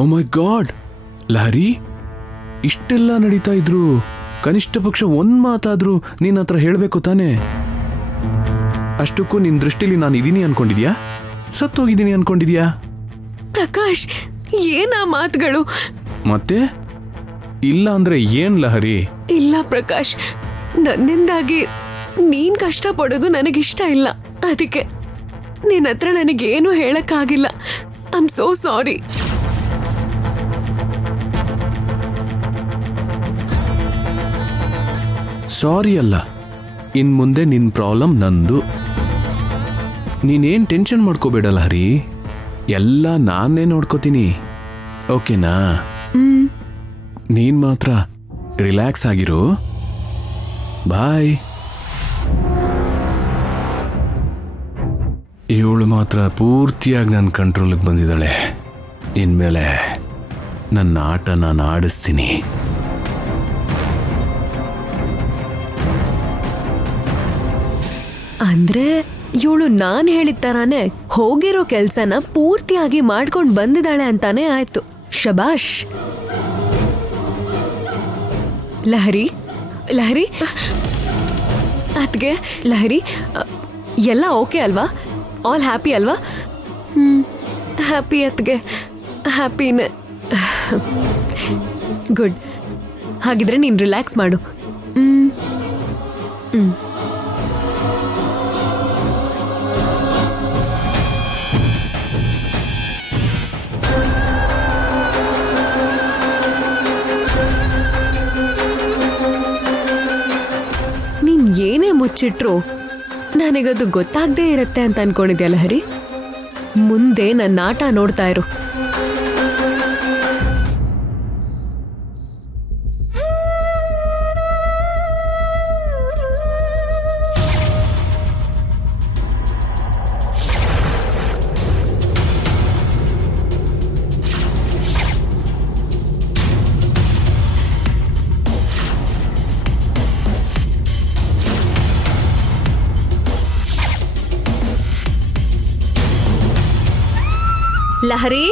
ಓ ಮೈ god, Lahari, ಇಷ್ಟೆಲ್ಲ ನಡೀತಾ ಇದ್ರು ಕನಿಷ್ಠ ಪಕ್ಷ ಒಂದ್ ಮಾತಾದ್ರೂ ನಿನ್ನ ಹತ್ರ ಹೇಳ್ಬೇಕು ತಾನೆ? ಅಷ್ಟಕ್ಕೂ ನಿನ್ ದೃಷ್ಟಿಲಿ ನಾನು ಇದೀನಿ ಅನ್ಕೊಂಡಿದ್ಯಾ, ಸತ್ತೋಗಿದ್ದೀನಿ ಅನ್ಕೊಂಡಿದ್ಯಾ? ಪ್ರಕಾಶ್, ಏನಾ ಮಾತುಗಳು? ಮತ್ತೆ ಇಲ್ಲ ಅಂದ್ರೆ ಏನ್ ಲಹರಿ? ಇಲ್ಲ ಪ್ರಕಾಶ್, ನನ್ನಿಂದಾಗಿ ನೀನ್ ಕಷ್ಟ ಪಡೋದು ನನಗಿಷ್ಟ ಇಲ್ಲ. ಅದಕ್ಕೆ ನಿನ್ನ ಹತ್ರ ನನಗೇನು ಹೇಳಕ್ಕಾಗಿಲ್ಲ. I am so sorry. Sorry ಅಲ್ಲ, ಇನ್ ಮುಂದೆ ನಿನ್ ಪ್ರಾಬ್ಲಮ್ ನಂದು. ನೀನೇನ್ ಟೆನ್ಷನ್ ಮಾಡ್ಕೋಬೇಡ ಲಹರಿ, ಎಲ್ಲ ನಾನೇ ನೋಡ್ಕೋತೀನಿ, ಓಕೆನಾ? ನೀನ್ ಮಾತ್ರ ರಿಲ್ಯಾಕ್ಸ್ ಆಗಿರು. ಬಾಯ್. ಇವಳು ಮಾತ್ರ ಪೂರ್ತಿಯಾಗಿ ನನ್ನ ಕಂಟ್ರೋಲಿಗೆ ಬಂದಿದ್ದಾಳೆ. ಇನ್ಮೇಲೆ ನನ್ನ ಆಟ ನಾನು ಆಡಿಸ್ತೀನಿ. ಅಂದ್ರೆ ಇವಳು ನಾನ್ ಹೇಳಿದ ತರಾನೇ ಹೋಗಿರೋ ಕೆಲ್ಸನ ಪೂರ್ತಿಯಾಗಿ ಮಾಡ್ಕೊಂಡ್ ಬಂದಿದ್ದಾಳೆ ಅಂತಾನೆ ಆಯ್ತು. ಶಬಾಷ್. ಲಹರಿ, ಲಹರಿ, ಅದ್ಗೆ ಲಹರಿ, ಎಲ್ಲ ಓಕೆ ಅಲ್ವಾ? ಆಲ್ ಹ್ಯಾಪಿ ಅಲ್ವಾ? ಹ್ಯಾಪಿ ಅತ್ಗೆ, ಹ್ಯಾಪಿನೇ. ಗುಡ್. ಹಾಗಿದ್ರೆ ನೀನು ರಿಲ್ಯಾಕ್ಸ್ ಮಾಡು. ನೀನ್ ಏನೇ ಮುಚ್ಚಿಟ್ರು ನನಗದು ಗೊತ್ತಾಗದೇ ಇರತ್ತೆ ಅಂತ ಅನ್ಕೊಂಡಿದ್ಯಾ ಲಹರಿ? ಮುಂದೆ ನನ್ನ ಆಟ ನೋಡ್ತಾ ಇರು. ಲಹರಿ,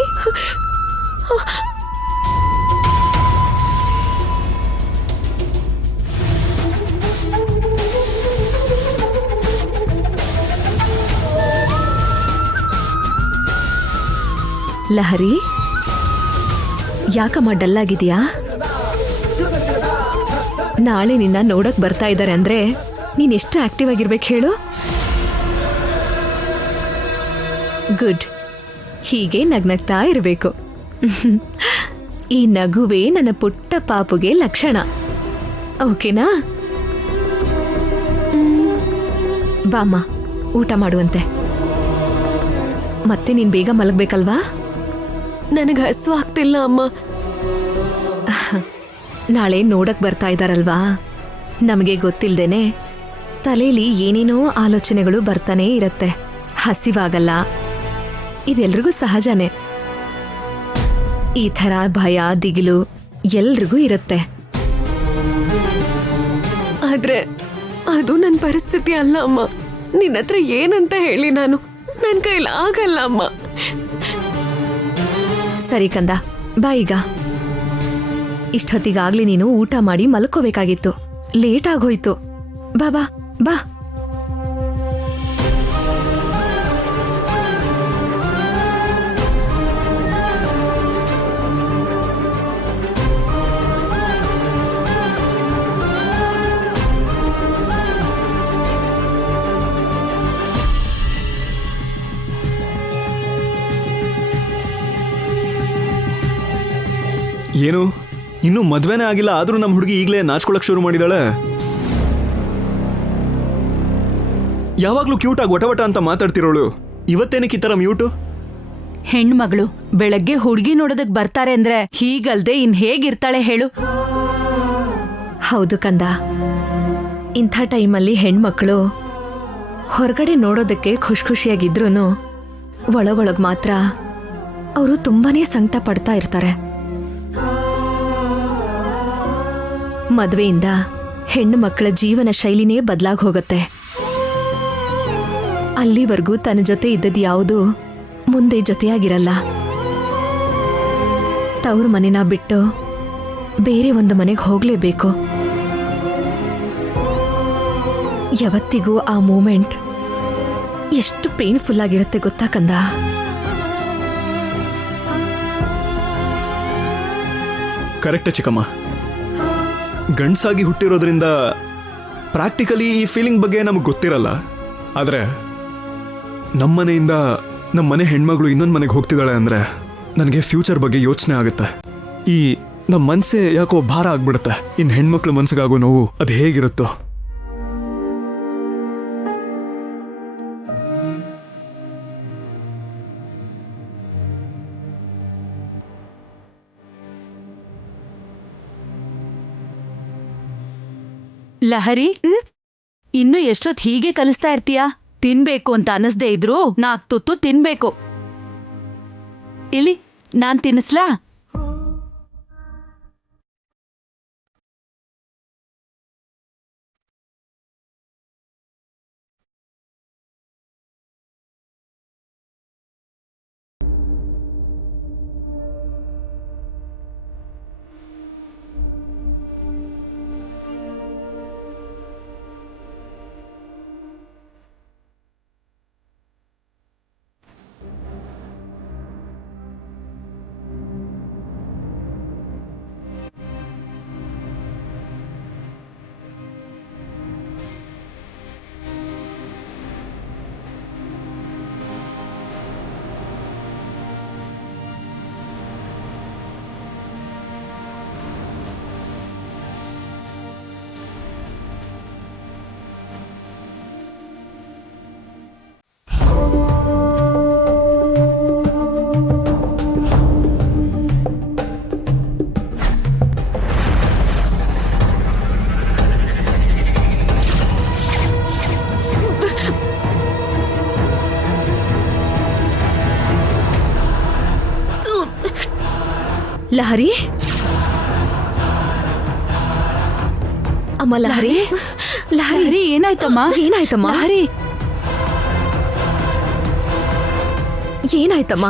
ಲಹರಿ, ಯಾಕಮ್ಮ ಡಲ್ ಆಗಿದ್ಯಾ? ನಾಳೆ ನಿನ್ನ ನೋಡಕ್ ಬರ್ತಾ ಇದ್ದಾರೆ ಅಂದ್ರೆ ನೀನ್ ಎಷ್ಟು ಆಕ್ಟಿವ್ ಆಗಿರ್ಬೇಕು ಹೇಳು. ಗುಡ್. ಹೀಗೆ ನಗ್ನಗ್ತಾ ಇರಬೇಕು. ಈ ನಗುವೇ ನನ್ನ ಪುಟ್ಟ ಪಾಪುಗೆ ಲಕ್ಷಣ, ಓಕೆನಾ? ಬಾಮ್ಮ, ಊಟ ಮಾಡುವಂತೆ. ಮತ್ತೆ ನೀನ್ ಬೇಗ ಮಲಗ್ಬೇಕಲ್ವಾ? ನನಗೆ ಹಸು ಆಗ್ತಿಲ್ಲ ಅಮ್ಮ. ನಾಳೆ ನೋಡಕ್ ಬರ್ತಾ ಇದ್ದಾರಲ್ವಾ, ನಮಗೆ ಗೊತ್ತಿಲ್ದೇನೆ ತಲೆಯಲ್ಲಿ ಏನೇನೋ ಆಲೋಚನೆಗಳು ಬರ್ತಾನೇ ಇರತ್ತೆ. ಹಸಿವಾಗಲ್ಲ, ಇದೆಲ್ರಿಗೂ ಸಹಜನೇ. ಈ ಥರ ಭಯ, ದಿಗಿಲು ಎಲ್ರಿಗೂ ಇರುತ್ತೆ. ಆದ್ರೆ ಅದು ನನ್ನ ಪರಿಸ್ಥಿತಿ ಅಲ್ಲ ಅಮ್ಮ. ನಿನ್ನ ಹತ್ರ ಏನಂತ ಹೇಳಿ ನಾನು? ನನ್ನ ಕೈಲಿ ಆಗಲ್ಲ ಅಮ್ಮ. ಸರಿ ಕಂದ, ಬಾ ಈಗ. ಇಷ್ಟೊತ್ತಿಗಾಗ್ಲಿ ನೀನು ಊಟ ಮಾಡಿ ಮಲ್ಕೋಬೇಕಾಗಿತ್ತು, ಲೇಟ್ ಆಗೋಯ್ತು. ಬಾ ಬಾ ಬಾ. ಏನು, ಇನ್ನೂ ಮದ್ವೆನೇ ಆಗಿಲ್ಲ, ಆದ್ರೂ ನಮ್ಮ ಹುಡುಗಿ ಈಗಲೇ ನಾಚ್ಕೊಳಕ್ ಶುರು ಮಾಡಿದಾಳೆ. ಯಾವಾಗ್ಲೂ ಕ್ಯೂಟ್ ಆಗಿ ವಟ ವಟ ಅಂತ ಮಾತಾಡ್ತಿರೋಳು, ಇವತ್ತೇನಕ್ಕೆ ಈ ತರ ಮ್ಯೂಟು? ಹೆಣ್ಮಗಳು ಬೆಳಗ್ಗೆ ಹುಡುಗಿ ನೋಡೋದಕ್ ಬರ್ತಾರೆ ಅಂದ್ರೆ ಹೀಗಲ್ದೆ ಇನ್ ಹೇಗಿರ್ತಾಳೆ ಹೇಳು? ಹೌದು ಕಂದ, ಇಂಥ ಟೈಮಲ್ಲಿ ಹೆಣ್ಮಕ್ಳು ಹೊರಗಡೆ ನೋಡೋದಕ್ಕೆ ಖುಷಿಯಾಗಿದ್ರು ಒಳಗೊಳಗ್ ಮಾತ್ರ ಅವರು ತುಂಬಾನೇ ಸಂಕಟ ಪಡ್ತಾ ಇರ್ತಾರೆ. ಮದ್ವೆಯಿಂದ ಹೆಣ್ಣು ಮಕ್ಕಳ ಜೀವನ ಶೈಲಿನೇ ಬದಲಾಗಿ ಹೋಗುತ್ತೆ. ಅಲ್ಲಿವರೆಗೂ ತನ್ನ ಜೊತೆ ಇದ್ದದ್ದು ಯಾವುದು ಮುಂದೆ ಜೊತೆಯಾಗಿರಲ್ಲ. ತವ್ರ ಮನೆನ ಬಿಟ್ಟು ಬೇರೆ ಒಂದು ಮನೆಗೆ ಹೋಗ್ಲೇಬೇಕು. ಯಾವತ್ತಿಗೂ ಆ ಮೂಮೆಂಟ್ ಎಷ್ಟು ಪೇನ್ಫುಲ್ ಆಗಿರುತ್ತೆ ಗೊತ್ತಾ ಕಂದ? ಕರೆಕ್ಟ್ ಚಿಕ್ಕಮ್ಮ. ಗಂಡ್ಸಾಗಿ ಹುಟ್ಟಿರೋದ್ರಿಂದ ಪ್ರಾಕ್ಟಿಕಲಿ ಈ ಫೀಲಿಂಗ್ ಬಗ್ಗೆ ನಮಗೆ ಗೊತ್ತಿರಲ್ಲ. ಆದರೆ ನಮ್ಮನೆಯಿಂದ ನಮ್ಮ ಮನೆ ಹೆಣ್ಮಗಳು ಇನ್ನೊಂದು ಮನೆಗೆ ಹೋಗ್ತಿದ್ದಾಳೆ ಅಂದರೆ ನನಗೆ ಫ್ಯೂಚರ್ ಬಗ್ಗೆ ಯೋಚನೆ ಆಗುತ್ತೆ. ಈ ನಮ್ಮ ಮನಸ್ಸೇ ಯಾಕೋ ಭಾರ ಆಗ್ಬಿಡುತ್ತೆ. ಇನ್ನು ಹೆಣ್ಮಕ್ಳು ಮನ್ಸಿಗಾಗೋ ನೋವು ಅದು ಹೇಗಿರುತ್ತೋ. ಲಹರಿ, ಇನ್ನು ಎಷ್ಟೊತ್ ಹೀಗೆ ಕಲಿಸ್ತಾ ಇರ್ತೀಯಾ? ತಿನ್ಬೇಕು ಅಂತ ಅನಿಸ್ದೇ ಇದ್ರು 4 ತುತ್ತು ತಿನ್ಬೇಕು. ಇಲ್ಲಿ ನಾನ್ ತಿನ್ನಿಸ್ಲಾ? ಲಹರಿ, ಅಮ್ಮ ಲಹರಿ, ಲಹರಿ ಏನಾಯ್ತಮ್ಮ? ಏನಾಯ್ತಮ್ಮ? ಲಹರಿ ಏನಾಯ್ತಮ್ಮ?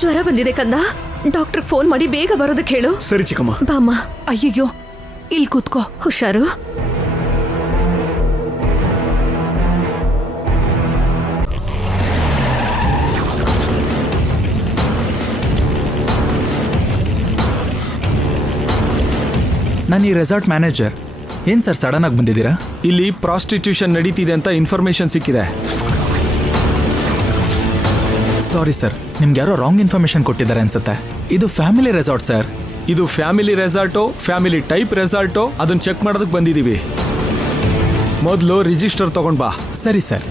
ಜ್ವರ ಬಂದಿದೆ ಕಂದ. ಡಾಕ್ಟರ್ ಫೋನ್ ಮಾಡಿ ಬೇಗ ಬರೋದಕ್ಕೆ ಹೇಳು. ಸರಿ ಚಿಕ್ಕಮ್ಮ. ಬಾಮ್ಮ. ಅಯ್ಯಯ್ಯೋ, ಇಲ್ಲಿ ಕೂತ್ಕೋ. ಹುಷಾರು. ನಾನು ಈ ರೆಸಾರ್ಟ್ ಮ್ಯಾನೇಜರ್. ಏನು ಸರ್ ಸಡನ್ ಆಗಿ ಬಂದಿದ್ದೀರಾ? ಇಲ್ಲಿ ಪ್ರಾಸ್ಟಿಟ್ಯೂಷನ್ ನಡೀತಿದೆ ಅಂತ ಇನ್ಫಾರ್ಮೇಶನ್ ಸಿಕ್ಕಿದೆ. ಸಾರಿ ಸರ್, ನಿಮ್ಗೆ ಯಾರೋ ರಾಂಗ್ ಇನ್ಫಾರ್ಮೇಶನ್ ಕೊಟ್ಟಿದ್ದಾರೆ ಅನ್ಸುತ್ತೆ. ಇದು ಫ್ಯಾಮಿಲಿ ರೆಸಾರ್ಟ್ ಸರ್. ಇದು ಫ್ಯಾಮಿಲಿ ರೆಸಾರ್ಟೋ, ಫ್ಯಾಮಿಲಿ ಟೈಪ್ ರೆಸಾರ್ಟೋ ಅದನ್ನ ಚೆಕ್ ಮಾಡೋದಕ್ಕೆ ಬಂದಿದ್ದೀವಿ. ಮೊದಲು ರಿಜಿಸ್ಟರ್ ತಗೊಂಡ್ ಬಾ. ಸರಿ ಸರ್.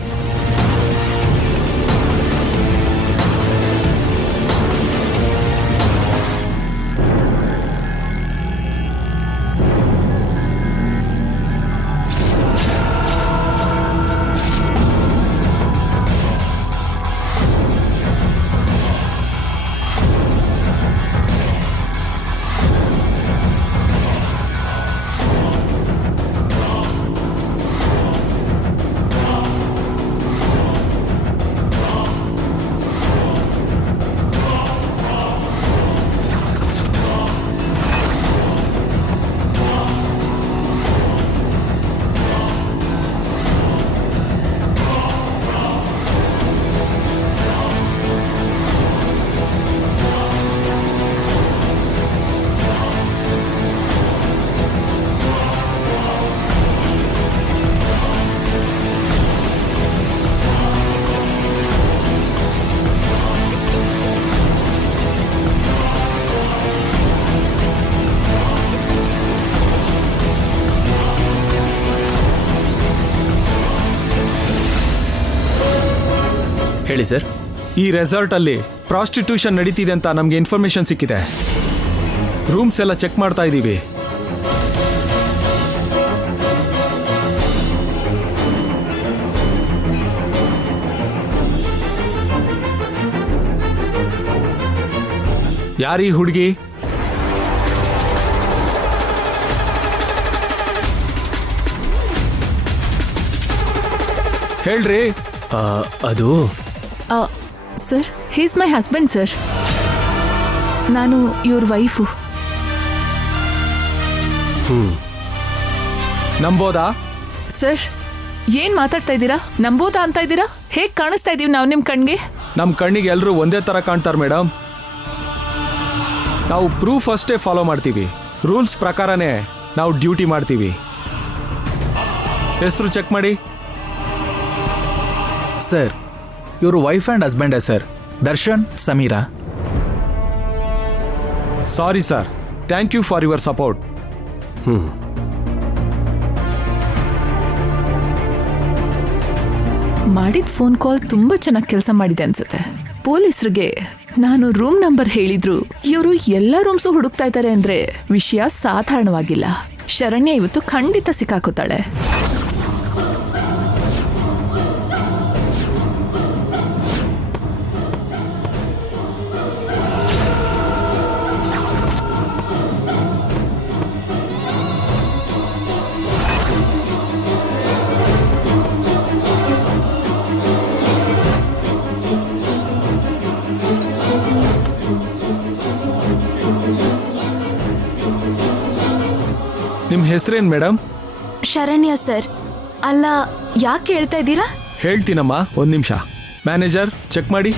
ಹೇಳಿ ಸರ್. ಈ ರೆಸಾರ್ಟ್ ಅಲ್ಲಿ ಪ್ರಾಸ್ಟಿಟ್ಯೂಷನ್ ನಡೀತಿದೆ ಅಂತ ನಮ್ಗೆ ಇನ್ಫಾರ್ಮೇಶನ್ ಸಿಕ್ಕಿದೆ. ರೂಮ್ಸ್ ಎಲ್ಲ ಚೆಕ್ ಮಾಡ್ತಾ ಇದ್ದೀವಿ. ಯಾರೀ ಹುಡುಗಿ? ಹೇಳ್ರಿ. ಅದು sir he's my husband sir. ನಾನು ಇವ್ರ ವೈಫು. ನಂಬೋದಾ? ಸರ್ ಏನ್ ಮಾತಾಡ್ತಾ ಇದ್ದೀರಾ? ನಂಬೋದಾ ಅಂತ ಇದ್ದೀರಾ? ಹೇಗ್ ಕಾಣಿಸ್ತಾ ಇದೀವಿ ನಾವು ನಿಮ್ ಕಣ್ಗೆ? ನಮ್ಮ ಕಣ್ಣಿಗೆ ಎಲ್ಲರೂ ಒಂದೇ ಥರ ಕಾಣ್ತಾರೆ ಮೇಡಮ್. ನಾವು ಪ್ರೂಫ್ ಅಷ್ಟೇ ಫಾಲೋ ಮಾಡ್ತೀವಿ, ರೂಲ್ಸ್ ಪ್ರಕಾರನೇ ನಾವು ಡ್ಯೂಟಿ ಮಾಡ್ತೀವಿ. ಹೆಸರು ಚೆಕ್ ಮಾಡಿ. ಸರ್ ಇವರು ವೈಫ್ ಆ್ಯಂಡ್ ಹಸ್ಬೆಂಡೇ sir, Darshan Sameera. Sorry sir, thank you for your support. ಮಾಡಿದ ಫೋನ್ ಕಾಲ್ ತುಂಬಾ ಚೆನ್ನಾಗಿ ಕೆಲಸ ಮಾಡಿದೆ ಅನ್ಸುತ್ತೆ. ಪೊಲೀಸರಿಗೆ ನಾನು ರೂಮ್ ನಂಬರ್ ಹೇಳಿದ್ರು ಇವರು ಎಲ್ಲ ರೂಮ್ಸು ಹುಡುಕ್ತಾ ಇದ್ದಾರೆ ಅಂದ್ರೆ ವಿಷಯ ಸಾಧಾರಣವಾಗಿಲ್ಲ. ಶರಣ್ಯ ಇವತ್ತು ಖಂಡಿತ ಸಿಕ್ಕಾಕೋತಾಳೆ. ನಿಮ್ಮ ಹೆಸರೇನು ಮೇಡಮ್? ಶರಣ್ಯ ಸರ್. ಅಲ್ಲ, ಯಾಕೆ ಹೇಳ್ತಾ ಇದ್ದೀರಾ? ಹೇಳ್ತೀನಮ್ಮ, ಒಂದು ನಿಮಿಷ. ಮ್ಯಾನೇಜರ್ ಚೆಕ್ ಮಾಡಿ.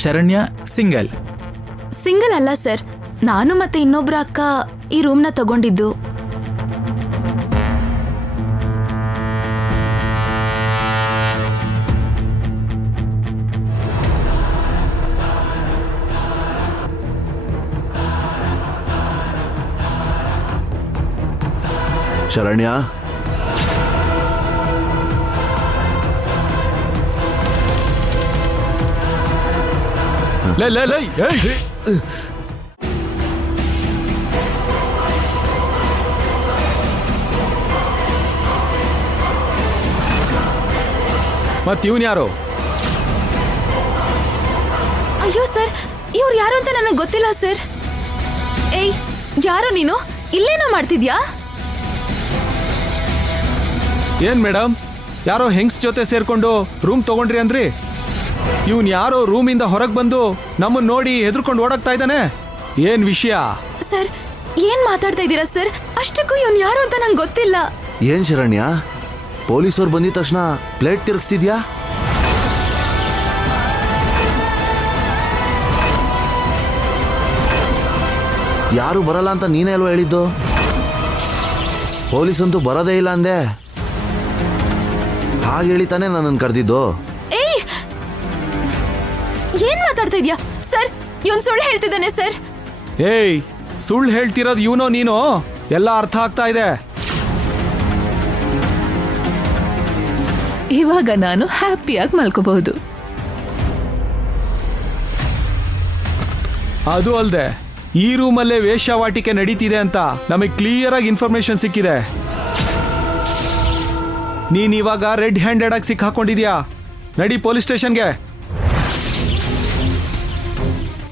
ಶರಣ್ಯ ಸಿಂಗಲ್. ಸಿಂಗಲ್ ಅಲ್ಲ ಸರ್, ನಾನು ಮತ್ತೆ ಇನ್ನೊಬ್ರ ಅಕ್ಕ ಈ ರೂಮ್ನ ತಗೊಂಡಿದ್ದು. ಶರಣ್ಯ, ಲೇ ಲೇ ಲೇ ಏಯ್! ಮತ್ತಿವ್ನು ಯಾರು? ಅಯ್ಯೋ ಸರ್, ಇವ್ರು ಯಾರು ಅಂತ ನನಗೆ ಗೊತ್ತಿಲ್ಲ ಸರ್. ಏಯ್, ಯಾರು ನೀನು? ಇಲ್ಲೇನೋ ಮಾಡ್ತಿದ್ಯಾ? ಏನ್ ಮೇಡಮ್, ಯಾರೋ ಹೆಂಗ್ಸ್ ಜೊತೆ ಸೇರ್ಕೊಂಡು ರೂಮ್ ತಗೊಂಡ್ರಿ ಅಂದ್ರಿ? ಇವನ್ ಯಾರೋ ರೂಮಿಂದ ಹೊರಗೆ ಬಂದು ನಮ್ಮನ್ನ ನೋಡಿ ಹೆದರ್ಕೊಂಡು ಓಡಾಕ್ತಾ ಇದ್ದಾನೆ. ಏನ್ ವಿಷಯ? ಸರ್, ಏನ್ ಮಾತಾಡ್ತಾ ಇದ್ದೀರಾ ಸರ್? ಅಷ್ಟಕ್ಕೂ ಇವ್ನು ಯಾರು ಅಂತ ನಂಗೆ ಗೊತ್ತಿಲ್ಲ. ಏನ್ ಶರಣ್ಯ, ಪೊಲೀಸವ್ರು ಬಂದಿದ ತಕ್ಷಣ ಪ್ಲೇಟ್ ತಿರುಗಿಸ್ತಿದ್ಯಾ? ಯಾರು ಬರಲ್ಲ ಅಂತ ನೀನೇ ಅಲ್ವಾ ಹೇಳಿದ್ದು? ಪೊಲೀಸ್ ಅಂತೂ ಬರೋದೇ ಇಲ್ಲ ಅಂದೆ. ಹಾಗೆ ಹೇಳಿತಾನೆ ನನ್ನನ್ನು ಕರೆದಿದ್ದು. ಏಯ್, ಏನ್ ಮಾತಾಡ್ತಾ ಇದ್ಯಾ ಸರ್? ಇವನ್ ಸುಳ್ಳು ಹೇಳ್ತಿದ್ದಾನೆ ಸರ್. ಏಯ್, ಸುಳ್ಳು ಹೇಳ್ತಿರೋದು ಇವನೋ ನೀನೋ? ಎಲ್ಲ ಅರ್ಥ ಆಗ್ತಾ ಇದೆ. ಇವಾಗ ನಾನು ಹ್ಯಾಪಿಯಾಗಿ ಮಲ್ಕೋಬಹುದು. ಅದು ಅಲ್ಲದೆ ಈ ರೂಮಲ್ಲೇ ವೇಶ್ಯಾವಾಟಿಕೆ ನಡೀತಿದೆ ಅಂತ ನಮಗೆ ಕ್ಲಿಯರ್ ಆಗಿ ಇನ್ಫಾರ್ಮೇಶನ್ ಸಿಕ್ಕಿದೆ. ನೀನ್ ಇವಾಗ ರೆಡ್ ಹ್ಯಾಂಡೆಡ್ ಆಗಿ ಸಿಕ್ಕಾಕೊಂಡಿದ್ಯಾ. ನಡಿ ಪೊಲೀಸ್ ಸ್ಟೇಷನ್ಗೆ.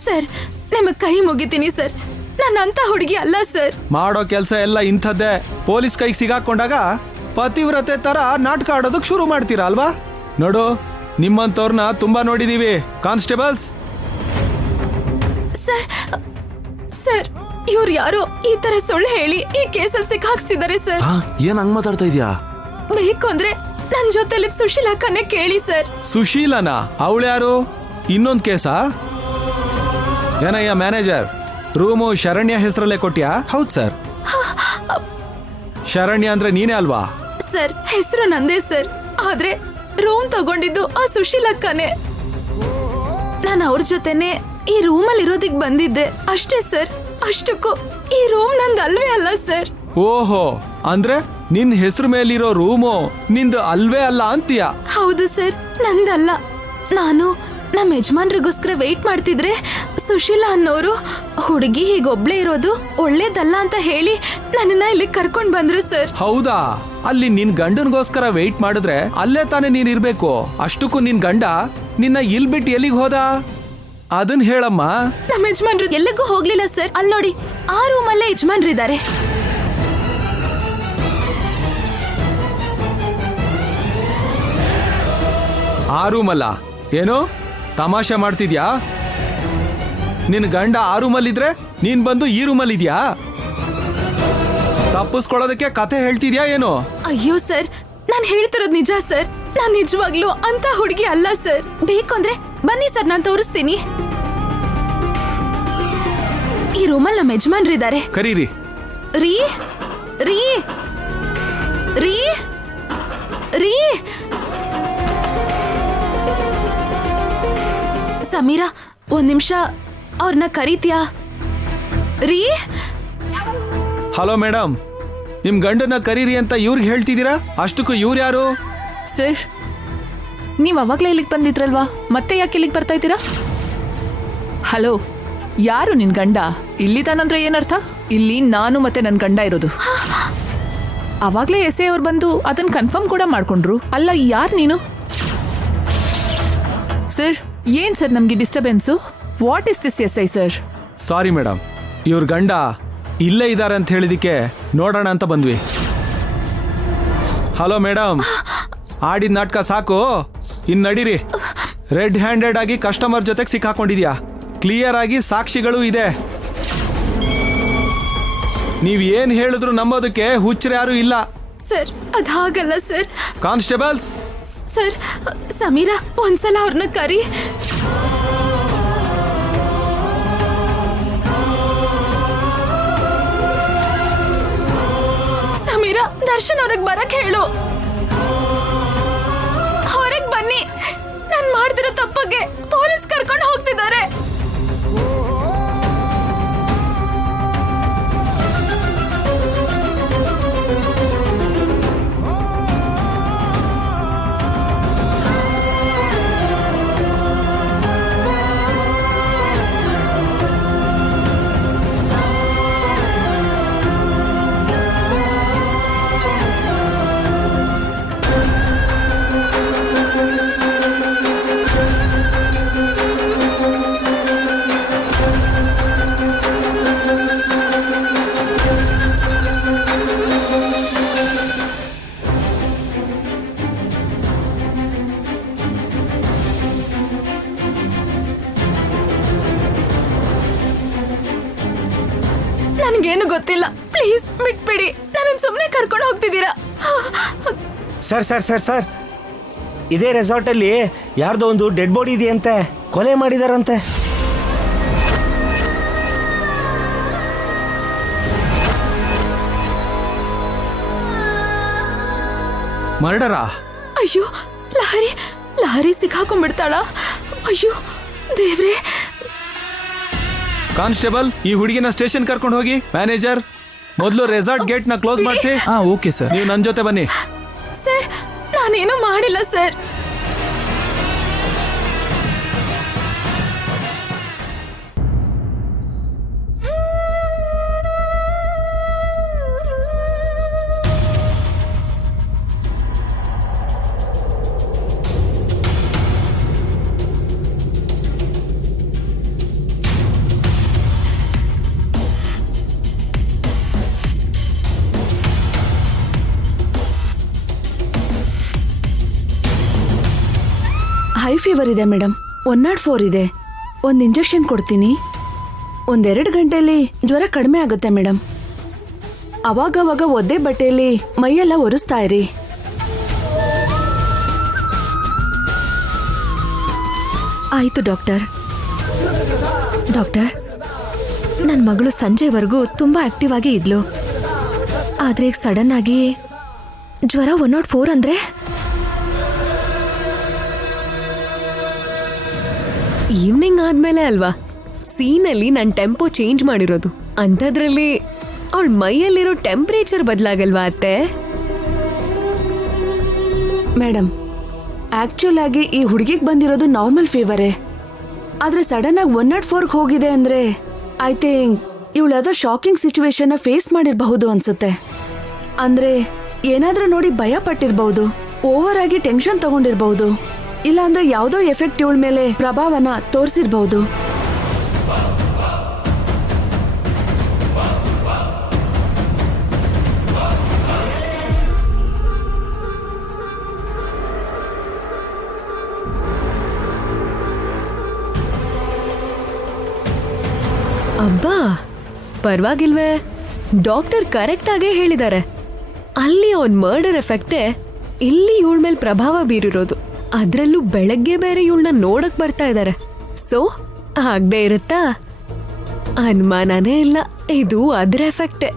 ಸರ್, ನಿಮಗೆ ಕೈ ಮುಗಿತೀನಿ ಸರ್. ನನ್ನಂತ ಹುಡುಗಿ ಅಲ್ಲ ಸರ್. ಮಾಡೋ ಕೆಲಸ ಎಲ್ಲ ಇಂಥದ್ದೇ. ಪೊಲೀಸ್ ಕೈಗೆ ಸಿಗಾಕೊಂಡಾಗ ಪತಿವ್ರತೆ ತರ ನಾಟಕ ಆಡೋದಕ್ಕೆ ಶುರು ಮಾಡ್ತೀರಾ ಅಲ್ವಾ? ನೋಡು, ನಿಮ್ಮಂತವ್ರನ್ನ ತುಂಬಾ ನೋಡಿದೀವಿ. ಕಾನ್ಸ್ಟೇಬಲ್ಸ್. ಸರ್, ಸರ್, ಇವ್ರು ಯಾರೋ ಈ ತರ ಸುಳ್ಳು ಹೇಳಿ ಈ ಕೇಸಲ್ಲಿ ಸಿಕ್ಕಾಕ್ಸ್ತಿದ್ದಾರೆ ಸರ್. ಏನ್ ಹಂಗ್ ಮಾತಾಡ್ತಾ ಇದ್ಯಾ? ಬೇಕು ಅಂದ್ರೆ ನನ್ ಜೊತೆಲಿ ಸುಶೀಲಕ್ಕನ್ನೇ ಕೇಳಿ ಸರ್. ಸುಶೀಲನಾ? ಅವಳು ಯಾರು? ಇನ್ನೊಂದು ಕೇಸಾ? ಏನಯ್ಯ ಮ್ಯಾನೇಜರ್, ರೂಮು ಶರಣ್ಯ ಹೆಸರಲ್ಲೇ ಕೊಟ್ಯಾ? ಹೌದು ಸರ್. ಶರಣ್ಯ ಅಂದ್ರೆ ನೀನೇ ಅಲ್ವಾ? ಸರ್, ಹೆಸರು ನಂದೇ ಸರ್. ಆದ್ರೆ ರೂಮ್ ತಗೊಂಡಿದ್ದು ಆ ಸುಶೀಲಕ್ಕನೇ. ನಾನು ಅವ್ರ ಜೊತೆನೆ ಈ ರೂಮಲ್ಲಿ ಇರೋದಿಕ್ ಬಂದಿದ್ದೆ ಅಷ್ಟೇ ಸರ್. ಅಷ್ಟಕ್ಕೂ ಈ ರೂಮ್ ನಂದು ಅಲ್ವೇ ಅಲ್ಲ ಸರ್. ಓಹೋ, ಅಂದ್ರೆ ನಿನ್ ಹೆಸರು ಮೇಲಿರೋ ರೂಮು ನಿಂದು ಅಲ್ವೇ ಅಲ್ಲ ಅಂತೀಯ? ಹೌದು ಸರ್, ನಂದಲ್ಲ. ನಾನು ನಮ್ಮ ಯಜಮಾನ್ರಿಗೋಸ್ಕರ ವೆಯ್ಟ್ ಮಾಡ್ತಿದ್ರೆ ಸುಶೀಲಾ ಅನ್ನೋರು ಹುಡುಗಿ ಹೀಗೊಬ್ಳೇ ಇರೋದು ಒಳ್ಳೇದಲ್ಲ ಅಂತ ಹೇಳಿ ನನ್ನನ್ನ ಇಲ್ಲಿ ಕರ್ಕೊಂಡ್ ಬಂದ್ರು ಸರ್. ಹೌದಾ? ಅಲ್ಲಿ ನಿನ್ ಗಂಡನ್ಗೋಸ್ಕರ ವೆಯ್ಟ್ ಮಾಡಿದ್ರೆ ಅಲ್ಲೇ ತಾನೇ ನೀನ್ ಇರ್ಬೇಕು. ಅಷ್ಟಕ್ಕೂ ನಿನ್ ಗಂಡ ನಿನ್ನ ಇಲ್ ಬಿಟ್ಟು ಎಲ್ಲಿಗೆ ಹೋದ ಅದನ್ ಹೇಳಮ್ಮ. ನಮ್ಮ ಯಜಮಾನ್ರು ಎಲ್ಲಿಗೂ ಹೋಗ್ಲಿಲ್ಲ ಸರ್. ಅಲ್ಲಿ ನೋಡಿ, ಆ ರೂಮಲ್ಲೇ ಯಜಮಾನ್ರು ಇದ್ದಾರೆ. ಆ ರೂಮಲ್ಲ? ಏನು ತಮಾಷೆ ಮಾಡ್ತಿದ್ಯಾ? ನಿನ್ ಗಂಡ ಆ ರೂಮಲ್ಲಿದ್ರೆ ನೀನ್ ಬಂದು ಈ ರೂಮಲ್ಲಿ ಇದ್ಯಾ? ತಪ್ಪಿಸ್ಕೊಳ್ಳೋದಕ್ಕೆ ಕಥೆ ಹೇಳ್ತಿದ್ಯಾ ಏನು? ಅಯ್ಯೋ ಸರ್, ನಾನ್ ಹೇಳ್ತಿರೋದು ನಿಜ ಸರ್. ನಾನ್ ನಿಜವಾಗ್ಲೂ ಅಂತ ಹುಡುಗಿ ಅಲ್ಲ ಸರ್. ಬೇಕು ಅಂದ್ರೆ ಬನ್ನಿ ಸರ್, ನಾನ್ ತೋರಿಸ್ತೀನಿ. ಈ ರೂಮಲ್ಲಿ ನಮ್ಮ ಯಜಮಾನ್ರು ಇದ್ದಾರೆ. ಕರೀರಿ. ರೀ ರೀ ರೀ ರೀ ಸಮೀರಾ, ಒಂದ್ ನಿಮಿಷ ಅವ್ರನ್ನ ಕರೀತ್ಯಾ? ರೀ. ಹಲೋ ಮೇಡಮ್, ನಿಮ್ ಗಂಡನ ಕರೀರಿ ಅಂತ ಇವ್ರಿಗೆ ಹೇಳ್ತಿದ್ದೀರಾ? ಅಷ್ಟಕ್ಕೂ ಇವ್ರು ಯಾರು? ಸರ್, ನೀವು ಅವಾಗಲೇ ಇಲ್ಲಿಗೆ ಬಂದಿದ್ರಲ್ವಾ, ಮತ್ತೆ ಯಾಕೆ ಇಲ್ಲಿಗೆ ಬರ್ತಾ ಇದ್ದೀರಾ? ಹಲೋ, ಯಾರು ನಿನ್ ಗಂಡ? ಇಲ್ಲಿದಾನಂದ್ರೆ ಏನರ್ಥ? ಇಲ್ಲಿ ನಾನು ಮತ್ತೆ ನನ್ನ ಗಂಡ ಇರೋದು. ಅವಾಗಲೇ ಎಸ್ ಐ ಅವ್ರು ಬಂದು ಅದನ್ನ ಕನ್ಫರ್ಮ್ ಕೂಡ ಮಾಡ್ಕೊಂಡ್ರು. ಅಲ್ಲ, ಯಾರು ನೀನು? ಸರ್, ಏನ್ ಸರ್ ನಮ್ಗೆ disturbance? What is this S I sir? Sorry madam, ಇವ್ರ ಗಂಡ ಇಲ್ಲೇ ಇದ್ದಾರೆ ಅಂತ ಹೇಳಿದಕ್ಕೆ ನೋಡೋಣ ಅಂತ ಬಂದ್ವಿ. ಹಲೋ ಮೇಡಮ್, ಆಡಿದ ನಾಟಕ ಸಾಕು, ಇನ್ ನಡೀರಿ. ರೆಡ್ ಹ್ಯಾಂಡೆಡ್ ಆಗಿ ಕಸ್ಟಮರ್ ಜೊತೆಗೆ ಸಿಕ್ಕಾಕೊಂಡಿದ್ಯಾ. ಕ್ಲಿಯರ್ ಆಗಿ ಸಾಕ್ಷಿಗಳು ಇದೆ. ನೀವ್ ಏನ್ ಹೇಳಿದ್ರು ನಂಬೋದಕ್ಕೆ ಹುಚ್ಚರು ಯಾರು ಇಲ್ಲ. ಸರ್, ಅದಾಗಲ್ಲ ಸರ್. ಕಾನ್ಸ್ಟೇಬಲ್ಸ್. ಸರ್, ಸಮೀರಾ, ಒಂದ್ಸಲ ಅವ್ರನ್ನ ಕರಿ. ಸಮೀರಾ, ದರ್ಶನ್ ಅವ್ರಿಗೆ ಬರಕ್ ಹೇಳು. ಹೊರಗ್ ಬನ್ನಿ. ನಾನ್ ಮಾಡ್ದಿರೋ ತಪ್ಪಗೆ ಪೊಲೀಸ್ ಕರ್ಕೊಂಡು ಹೋಗ್ತಿದ್ದಾರೆ. ನನ್ಗೇನು ಗೊತ್ತಿಲ್ಲ, ಪ್ಲೀಸ್ ಬಿಟ್ಬಿಡಿ. ನನ್ನ ಸುಮ್ಮನೆ ಕರ್ಕೊಂಡು ಹೋಗ್ತಿದ್ದೀರಾ? ಸರ್ ಸರ್ ಸರ್ ಸರ್, ಇದೇ ರೆಸಾರ್ಟಲ್ಲಿ ಯಾರ್ದೋ ಒಂದು ಡೆಡ್ ಬಾಡಿ ಇದೆಯಂತೆ, ಕೊಲೆ ಮಾಡಿದಾರಂತೆ. ಮರ್ಡರಾ? ಅಯ್ಯೋ, ಲಹರಿ ಸಿಕ್ಕಾಕೊಂಡ್ಬಿಡ್ತಾಳ. ಅಯ್ಯೋ ದೇವ್ರೆ. ಕಾನ್ಸ್ಟೇಬಲ್, ಈ ಹುಡುಗಿನ ಸ್ಟೇಷನ್ ಕರ್ಕೊಂಡು ಹೋಗಿ. ಮ್ಯಾನೇಜರ್, ಮೊದಲು ರೆಸಾರ್ಟ್ ಗೇಟ್ ನ ಕ್ಲೋಸ್ ಮಾಡಿಸಿ. ಹಾ, ಓಕೆ ಸರ್. ನೀವು ನನ್ನ ಜೊತೆ ಬನ್ನಿ. ಸರ್, ನಾನೇನು ಮಾಡಿಲ್ಲ ಸರ್. ಹೈ ಫೀವರ್ ಇದೆ ಮೇಡಮ್, 104 ಇದೆ. ಒಂದು ಇಂಜೆಕ್ಷನ್ ಕೊಡ್ತೀನಿ. 1-2 ಗಂಟೆಯಲ್ಲಿ ಜ್ವರ ಕಡಿಮೆ ಆಗುತ್ತೆ ಮೇಡಮ್. ಅವಾಗವಾಗ ಒದ್ದೆ ಬಟ್ಟೆಯಲ್ಲಿ ಮೈಯೆಲ್ಲ ಒರೆಸ್ತಾ ಇರಿ. ಆಯ್ತು ಡಾಕ್ಟರ್. ನನ್ನ ಮಗಳು ಸಂಜೆವರೆಗೂ ತುಂಬಾ ಆಕ್ಟಿವ್ ಆಗಿ ಇದ್ಲು. ಆದ್ರೆ ಈಗ ಸಡನ್ ಆಗಿ ಜ್ವರ 104 ಅಂದ್ರೆ ಈವ್ನಿಂಗ್ ಆದ್ಮೇಲೆ ಅಲ್ವಾ ಸೀನಲ್ಲಿ ನಾನು ಟೆಂಪೋ ಚೇಂಜ್ ಮಾಡಿರೋದು. ಅಂಥದ್ರಲ್ಲಿ ಅವಳ ಮೈಯಲ್ಲಿರೋ ಟೆಂಪರೇಚರ್ ಬದಲಾಗಲ್ವಾ ಅತ್ತೆ? ಮೇಡಮ್, ಆಕ್ಚುಲ್ ಆಗಿ ಈ ಹುಡುಗಿಗೆ ಬಂದಿರೋದು ನಾರ್ಮಲ್ ಫೀವರೇ. ಆದ್ರೆ ಸಡನ್ ಆಗಿ 104ಗೆ ಹೋಗಿದೆ ಅಂದ್ರೆ ಐ ಥಿಂಕ್ ಇವಳು ಯಾವ್ದೋ ಶಾಕಿಂಗ್ ಸಿಚುವೇಶನ್ ಫೇಸ್ ಮಾಡಿರಬಹುದು ಅನ್ಸುತ್ತೆ. ಅಂದ್ರೆ ಏನಾದ್ರೂ ನೋಡಿ ಭಯ ಪಟ್ಟಿರ್ಬಹುದು, ಓವರ್ ಆಗಿ ಟೆನ್ಷನ್ ತಗೊಂಡಿರ್ಬಹುದು, ಇಲ್ಲಾಂದ್ರೆ ಯಾವ್ದೋ ಎಫೆಕ್ಟ್ ಇವಳ ಮೇಲೆ ಪ್ರಭಾವನ ತೋರಿಸಿರ್ಬಹುದು. ಅಬ್ಬಾ ಪರವಾಗಿಲ್ವೇ, ಡಾಕ್ಟರ್ ಕರೆಕ್ಟ್ ಆಗೇ ಹೇಳಿದ್ದಾರೆ. ಅಲ್ಲಿ ಅವನ್ ಮರ್ಡರ್ ಎಫೆಕ್ಟೇ ಇಲ್ಲಿ ಇವಳ ಮೇಲೆ ಪ್ರಭಾವ ಬೀರಿರೋದು. ಅದ್ರಲ್ಲೂ ಬೆಳಗ್ಗೆ ಬೇರೆ ಇವಳನ್ನ ನೋಡಕ್ ಬರ್ತಾ ಇದ್ದಾರೆ. ಸೊ ಆಗದೆ ಇರುತ್ತಾ? ಅನುಮಾನನೇ ಇಲ್ಲ, ಇದು ಅದ್ರ ಎಫೆಕ್ಟೇ.